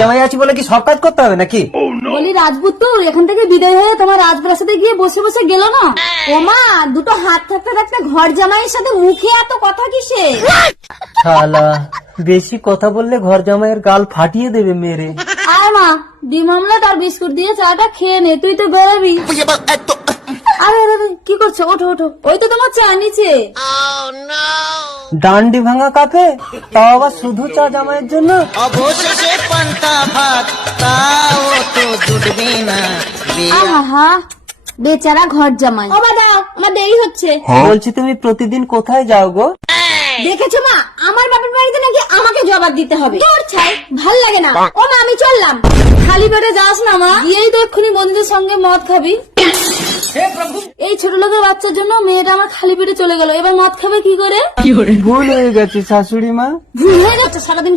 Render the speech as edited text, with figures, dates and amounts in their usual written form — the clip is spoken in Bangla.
জামাই আছি বলে কি সব কাজ করতে হবে নাকি? বলি রাজপুত্র এখান থেকে বিদায় হয়ে তোমার রাজপ্রাসাদে গিয়ে বসে বসে গেল না? ও মা, দুটো হাত থাকতে থাকতে ঘর জামাইয়ের সাথে মুখে এত কথা কিসে? শালা বেশি কথা বললে ঘর জামাইয়ের গাল ফাটিয়ে দেবে মেরে। আয় মা, ডিম অমলেট আর বিস্কুট দিয়ে চাটা খেয়ে নে, তুই তো বেরোবি। আরে আরে আরে, কি করছো? ওঠো ওঠো, ওই তো তোমার চা নিচে। ডান্ডি ভাঙা কাপে, তাও আবার শুধু চা জামাইয়ের জন্য। অবশেষে পান্তা ভাত তাও তো জুটবে না। আহা, বেচারা ঘর জামাই। ও দাও, আমার দেরি হচ্ছে। বলছি তুমি প্রতিদিন কোথায় যাও গো? দেখেছো মা, আমার বাপের বাড়িতে নাকি আমাকে জবাব দিতে হবে। তোর ছাই ভাল লাগে না। ও মা, আমি চললাম। খালি পেটে যাস না মা, গিয়েই তো এক্ষুনি বন্ধুদের সঙ্গে মদ খাবি। এই ছোট লোকের বাচ্চার জন্য মেয়েটা আমার খালি পেটে চলে গেল, এবার মদ খাবে কি করে? ভুল হয়ে গেছে শাশুড়ি মা। ভুল হয়ে যাচ্ছে সারাদিন